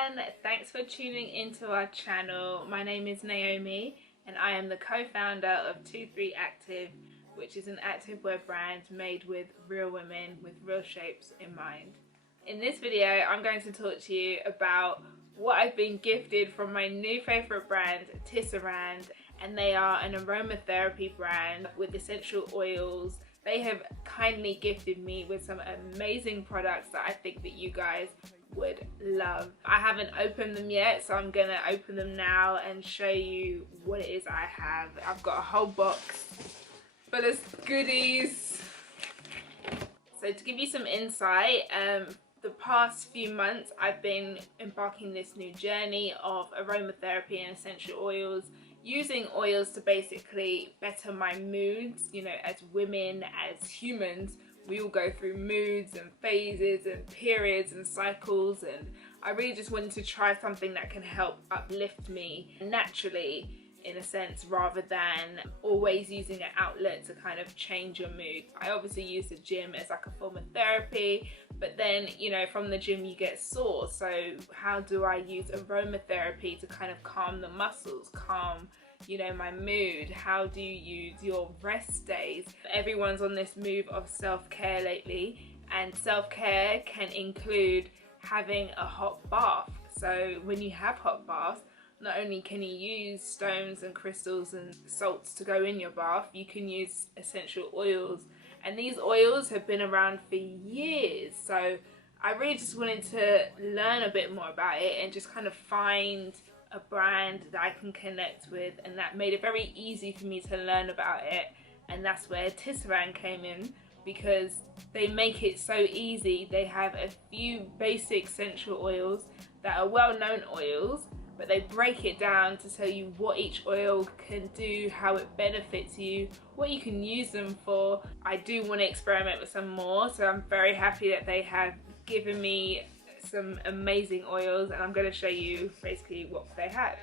everyone, thanks for tuning into our channel. My name is Naomi and I am the co-founder of 23 Active, which is an activewear brand made with real women with real shapes in mind. In this video I'm going to talk to you about what I've been gifted from my new favourite brand, Tisserand, and they are an aromatherapy brand with essential oils. They have kindly gifted me with some amazing products that I think that you guys would love. I haven't opened them yet, so I'm gonna open them now and show you what it is I have. I've got a whole box full of goodies. So to give you some insight, the past few months I've been embarking this new journey of aromatherapy and essential oils, using oils to basically better my moods. You know, as women, as humans, we all go through moods and phases and periods and cycles, and I really just wanted to try something that can help uplift me naturally, in a sense, rather than always using an outlet to kind of change your mood. I obviously use the gym as like a form of therapy, but then, you know, from the gym you get sore, so how do I use aromatherapy to kind of calm the muscles, calm, you know, my mood? How do you use your rest days? Everyone's on this move of self-care lately, and self-care can include having a hot bath. So when you have hot baths, not only can you use stones and crystals and salts to go in your bath, you can use essential oils, and these oils have been around for years. So I really just wanted to learn a bit more about it and just kind of find a brand that I can connect with, and that made it very easy for me to learn about it. And that's where Tisserand came in, because they make it so easy. They have a few basic essential oils that are well-known oils, but they break it down to tell you what each oil can do, how it benefits you, what you can use them for. I do want to experiment with some more, so I'm very happy that they have given me some amazing oils, and I'm going to show you basically what they have.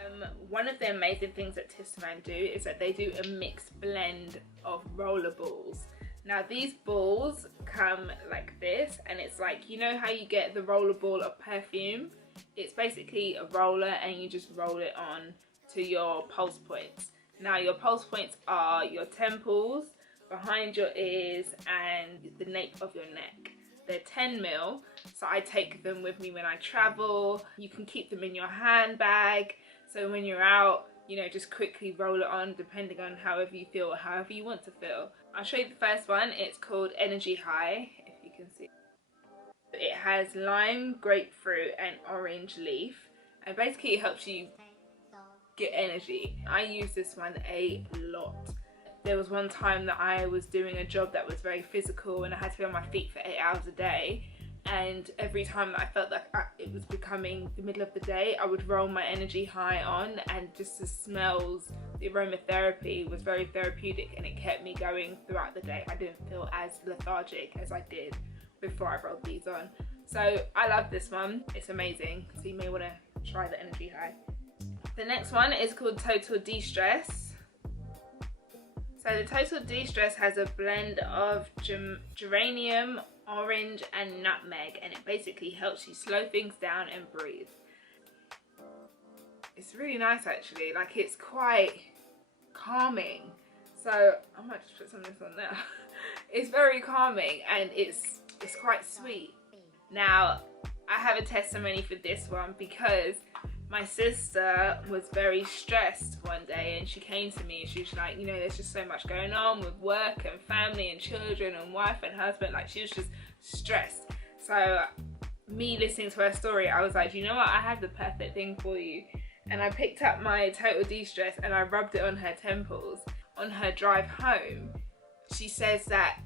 One of the amazing things that Tisserand do is that they do a mixed blend of rollerballs. Now these balls come like this, and it's like, you know how you get the rollerball of perfume? It's basically a roller, and you just roll it on to your pulse points. Now your pulse points are your temples, behind your ears, and the nape of your neck. They're 10 ml, so I take them with me when I travel. You can keep them in your handbag, so when you're out, you know, just quickly roll it on depending on however you feel or however you want to feel. I'll show you the first one. It's called Energy High, if you can see. It has lime, grapefruit and orange leaf, and basically it helps you get energy. I use this one a lot. There was one time that I was doing a job that was very physical and I had to be on my feet for 8 hours a day, and every time that I felt like it was becoming the middle of the day, I would roll my Energy High on, and just the smells, the aromatherapy was very therapeutic, and it kept me going throughout the day. I didn't feel as lethargic as I did before I rolled these on. So I love this one, it's amazing, so you may want to try the Energy High. The next one is called Total De-Stress. So the Total De-Stress has a blend of geranium, orange and nutmeg, and it basically helps you slow things down and breathe. It's really nice actually, like it's quite calming. So I might just put some of this on there. It's very calming, and it's quite sweet. Now I have a testimony for this one, because my sister was very stressed one day, and she came to me and she was like, you know, there's just so much going on with work and family and children and wife and husband, like she was just stressed. So me listening to her story, I was like, you know what, I have the perfect thing for you. And I picked up my Total De-Stress and I rubbed it on her temples. On her drive home, she says that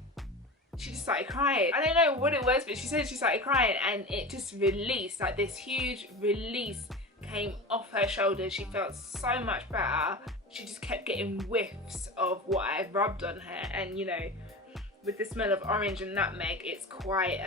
she just started crying. I don't know what it was, but she said she started crying, and it just released, like this huge release came off her shoulders. She felt so much better. She just kept getting whiffs of what I rubbed on her, and you know, with the smell of orange and nutmeg, it's quite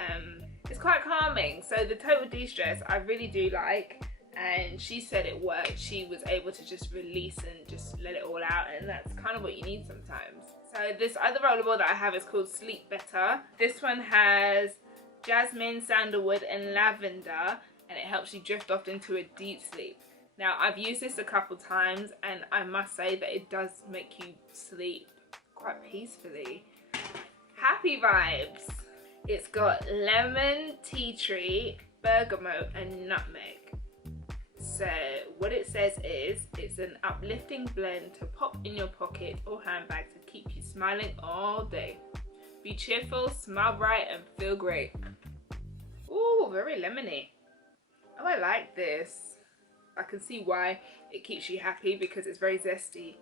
calming. So the Total De-Stress I really do like, and she said it worked. She was able to just release and just let it all out, and that's kind of what you need sometimes. So this other rollerball that I have is called Sleep Better. This one has jasmine, sandalwood and lavender, and it helps you drift off into a deep sleep. Now, I've used this a couple times and I must say that it does make you sleep quite peacefully. Happy vibes. It's got lemon, tea tree, bergamot and nutmeg. So what it says is, it's an uplifting blend to pop in your pocket or handbag to keep you smiling all day. Be cheerful, smile bright and feel great. Ooh, very lemony. Oh, I like this. I can see why it keeps you happy because it's very zesty.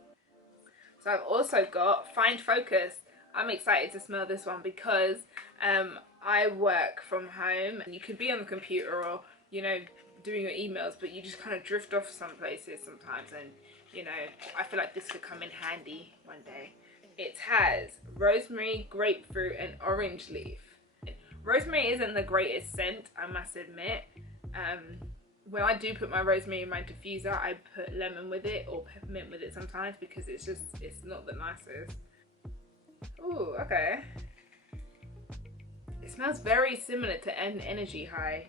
So I've also got Find Focus. I'm excited to smell this one because I work from home and you could be on the computer or, you know, doing your emails, but you just kind of drift off some places sometimes, and you know, I feel like this could come in handy one day. It has rosemary, grapefruit and orange leaf. Rosemary isn't the greatest scent, I must admit. When I do put my rosemary in my diffuser, I put lemon with it or peppermint with it sometimes because it's not the nicest. Ooh, okay. It smells very similar to an Energy High.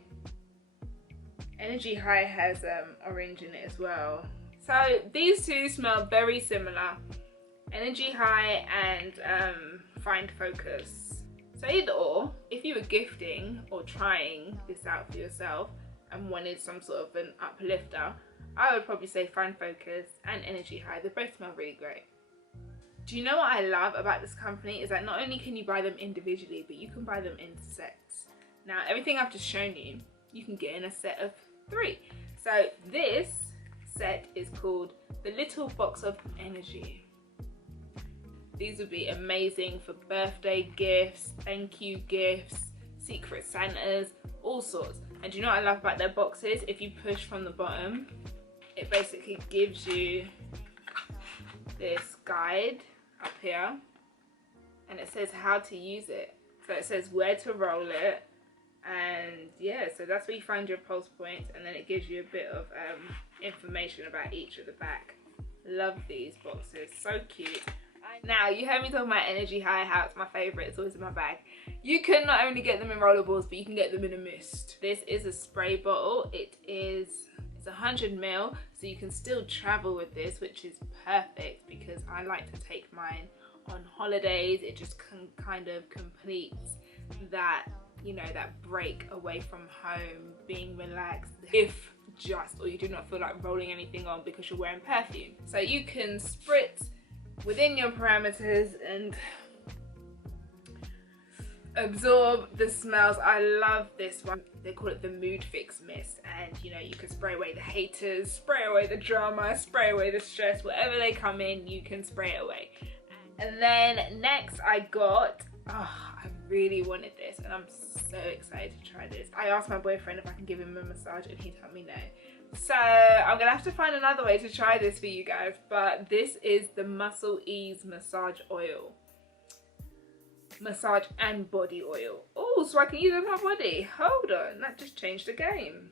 Energy High has orange in it as well. So these two smell very similar. Energy High and Find Focus. So either or, if you were gifting or trying this out for yourself and wanted some sort of an uplifter, I would probably say Find Focus and Energy High. They both smell really great. Do you know what I love about this company is that not only can you buy them individually, but you can buy them in sets. Now everything I've just shown you, you can get in a set of 3. So this set is called the Little Box of Energy. These would be amazing for birthday gifts, thank you gifts, secret Santas, all sorts. And do you know what I love about their boxes? If you push from the bottom, it basically gives you this guide up here and it says how to use it. So it says where to roll it, and yeah, so that's where you find your pulse points, and then it gives you a bit of information about each at the back. Love these boxes, so cute. Now, you heard me talking about Energy High, how it's my favourite, it's always in my bag. You can not only get them in rollerballs, but you can get them in a mist. This is a spray bottle. It's 100 ml, so you can still travel with this, which is perfect because I like to take mine on holidays. It just kind of completes that, you know, that break away from home, being relaxed, or you do not feel like rolling anything on because you're wearing perfume. So you can spritz within your parameters and absorb the smells. I love this one. They call it the Mood Fix Mist, and you know, you can spray away the haters, spray away the drama, spray away the stress, whatever they come in, you can spray it away. And then next I got, I really wanted this and I'm so excited to try this. I asked my boyfriend if I can give him a massage and he told me no. So I'm gonna have to find another way to try this for you guys, but this is the Muscle Ease Massage Oil. Massage and body oil. Oh, so I can use it on my body. Hold on, that just changed the game.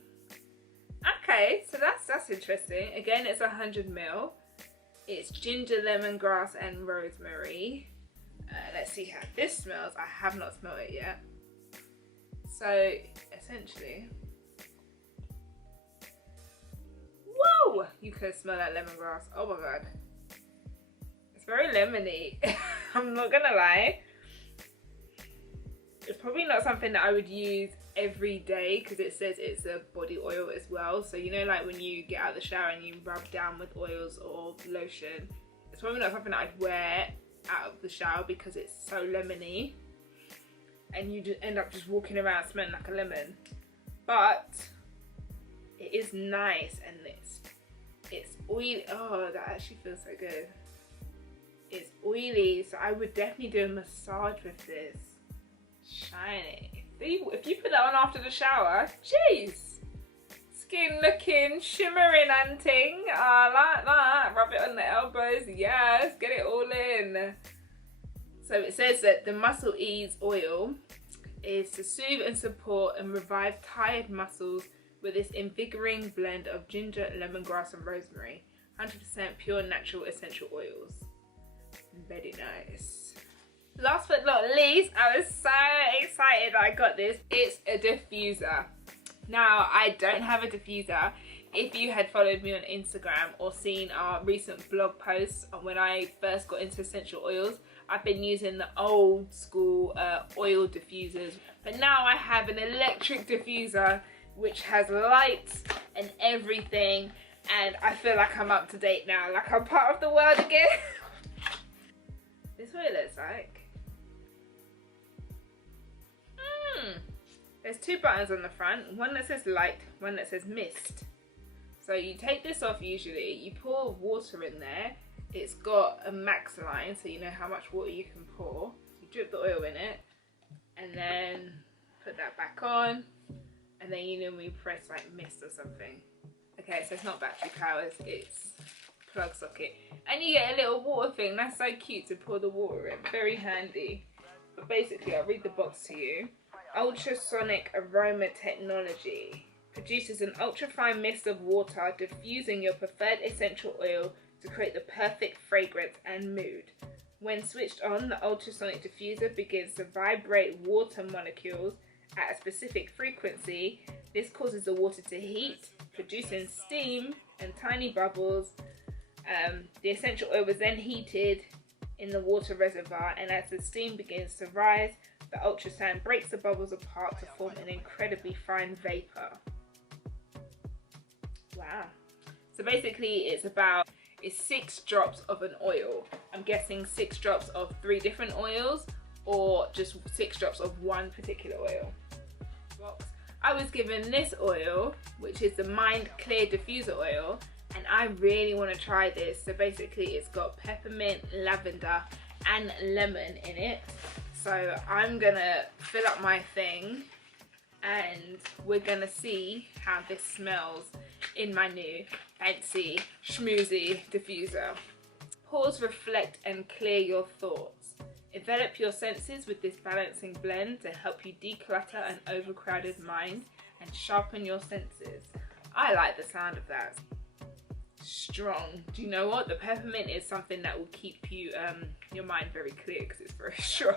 Okay, so that's interesting. Again, it's 100 ml. It's ginger, lemongrass and rosemary. Let's see how this smells. I have not smelled it yet. So essentially, whoa, you can smell that lemongrass. Oh my god, it's very lemony. I'm not gonna lie. It's probably not something that I would use every day because it says it's a body oil as well. So you know, like when you get out of the shower and you rub down with oils or lotion, it's probably not something that I'd wear out of the shower because it's so lemony and you just end up just walking around smelling like a lemon. But it is nice and it's oily. Oh, that actually feels so good. It's oily, so I would definitely do a massage with this. Shiny. If you put that on after the shower, jeez, skin looking shimmering and ting. I like that. Rub it on the elbows. Yes, get it all in. So it says that the Muscle Ease oil is to soothe and support and revive tired muscles with this invigorating blend of ginger, lemongrass and rosemary. 100% pure natural essential oils. Very nice. Last but not least, I was so excited I got this. It's a diffuser. Now, I don't have a diffuser. If you had followed me on Instagram or seen our recent blog posts on when I first got into essential oils, I've been using the old school oil diffusers. But now I have an electric diffuser which has lights and everything, and I feel like I'm up to date now, like I'm part of the world again. This is what it looks like. There's two buttons on the front, one that says light, one that says mist. So you take this off usually, you pour water in there, it's got a max line so you know how much water you can pour. You drip the oil in it and then put that back on, and then you normally press like mist or something. Okay, so it's not battery powered, it's plug socket. And you get a little water thing, that's so cute to pour the water in, very handy. But basically, I'll read the box to you. Ultrasonic aroma technology produces an ultrafine mist of water diffusing your preferred essential oil to create the perfect fragrance and mood. When switched on, the ultrasonic diffuser begins to vibrate water molecules at a specific frequency. This causes the water to heat, producing steam and tiny bubbles. The essential oil was then heated in the water reservoir, and as the steam begins to rise, the ultrasound breaks the bubbles apart to form an incredibly fine vapor. Wow. So basically it's 6 drops of an oil. I'm guessing 6 drops of 3 different oils, or just 6 drops of one particular oil. I was given this oil, which is the Mind Clear Diffuser Oil, and I really want to try this. So basically it's got peppermint, lavender and lemon in it. So I'm gonna fill up my thing and we're gonna see how this smells in my new fancy schmoozy diffuser. Pause, reflect and clear your thoughts. Envelop your senses with this balancing blend to help you declutter an overcrowded mind and sharpen your senses. I like the sound of that. Strong. Do you know what? The peppermint is something that will keep you your mind very clear because it's very strong.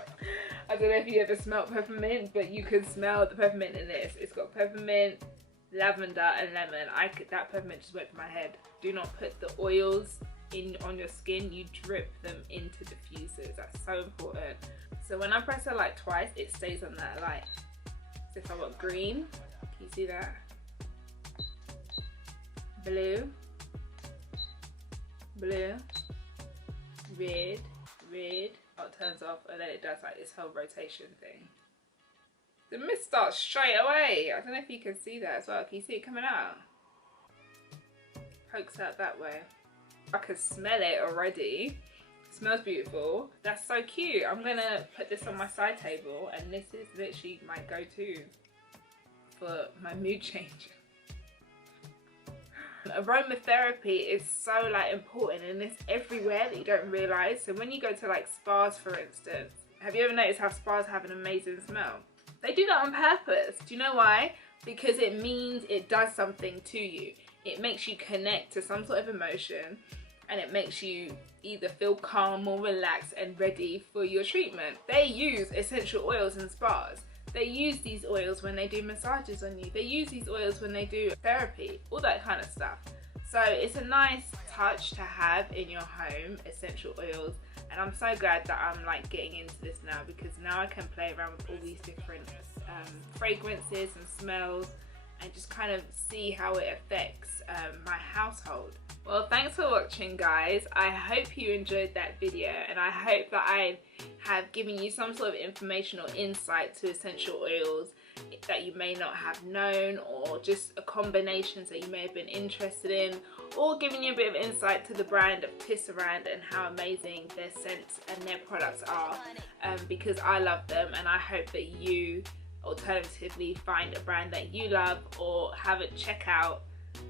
I don't know if you ever smelled peppermint, but you can smell the peppermint in this. It's got peppermint, lavender and lemon. That peppermint just went to my head. Do not put the oils on your skin, you drip them into diffusers. That's so important. So when I press the light twice, it stays on that light. So if I want green, can you see that? Blue, blue, red, red. Oh, it turns off, and then it does like this whole rotation thing. The mist starts straight away. I don't know if you can see that as well. Can you see it coming out? Pokes out that way. I can smell it already. It smells beautiful. That's so cute. I'm gonna put this on my side table, and this is literally my go-to for my mood change. Aromatherapy is so like important, and it's everywhere that you don't realise. So when you go to like spas, for instance, have you ever noticed how spas have an amazing smell? They do that on purpose. Do you know why? Because it means it does something to you. It makes you connect to some sort of emotion, and it makes you either feel calm or relaxed and ready for your treatment. They use essential oils in spas. They use these oils when they do massages on you. They use these oils when they do therapy, all that kind of stuff. So it's a nice touch to have in your home, essential oils. And I'm so glad that I'm like getting into this now, because now I can play around with all these different fragrances and smells and just kind of see how it affects my household. Well, thanks for watching, guys. I hope you enjoyed that video, and I hope that I have given you some sort of information or insight to essential oils that you may not have known, or just combinations that you may have been interested in, or giving you a bit of insight to the brand of Tisserand and how amazing their scents and their products are, because I love them, and I hope that you alternatively find a brand that you love, or have a check out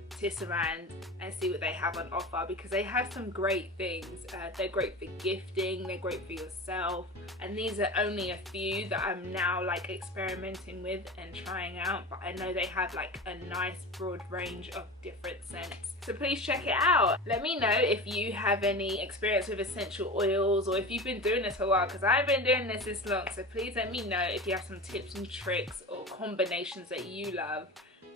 Tisserand and see what they have on offer, because they have some great things. They're great for gifting, they're great for yourself, and these are only a few that I'm now like experimenting with and trying out, but I know they have like a nice broad range of different scents, so please check it out. Let me know if you have any experience with essential oils, or if you've been doing this for a while, because I've been doing this long. So please let me know if you have some tips and tricks or combinations that you love,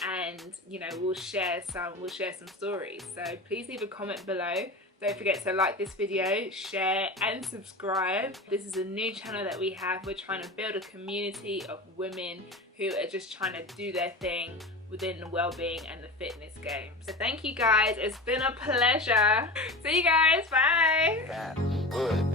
and you know, we'll share some stories. So please leave a comment below. Don't forget to like this video, share and subscribe. This is a new channel that we have. We're trying to build a community of women who are just trying to do their thing within the well-being and the fitness game. So thank you guys, it's been a pleasure. See you guys, bye. Yeah, good.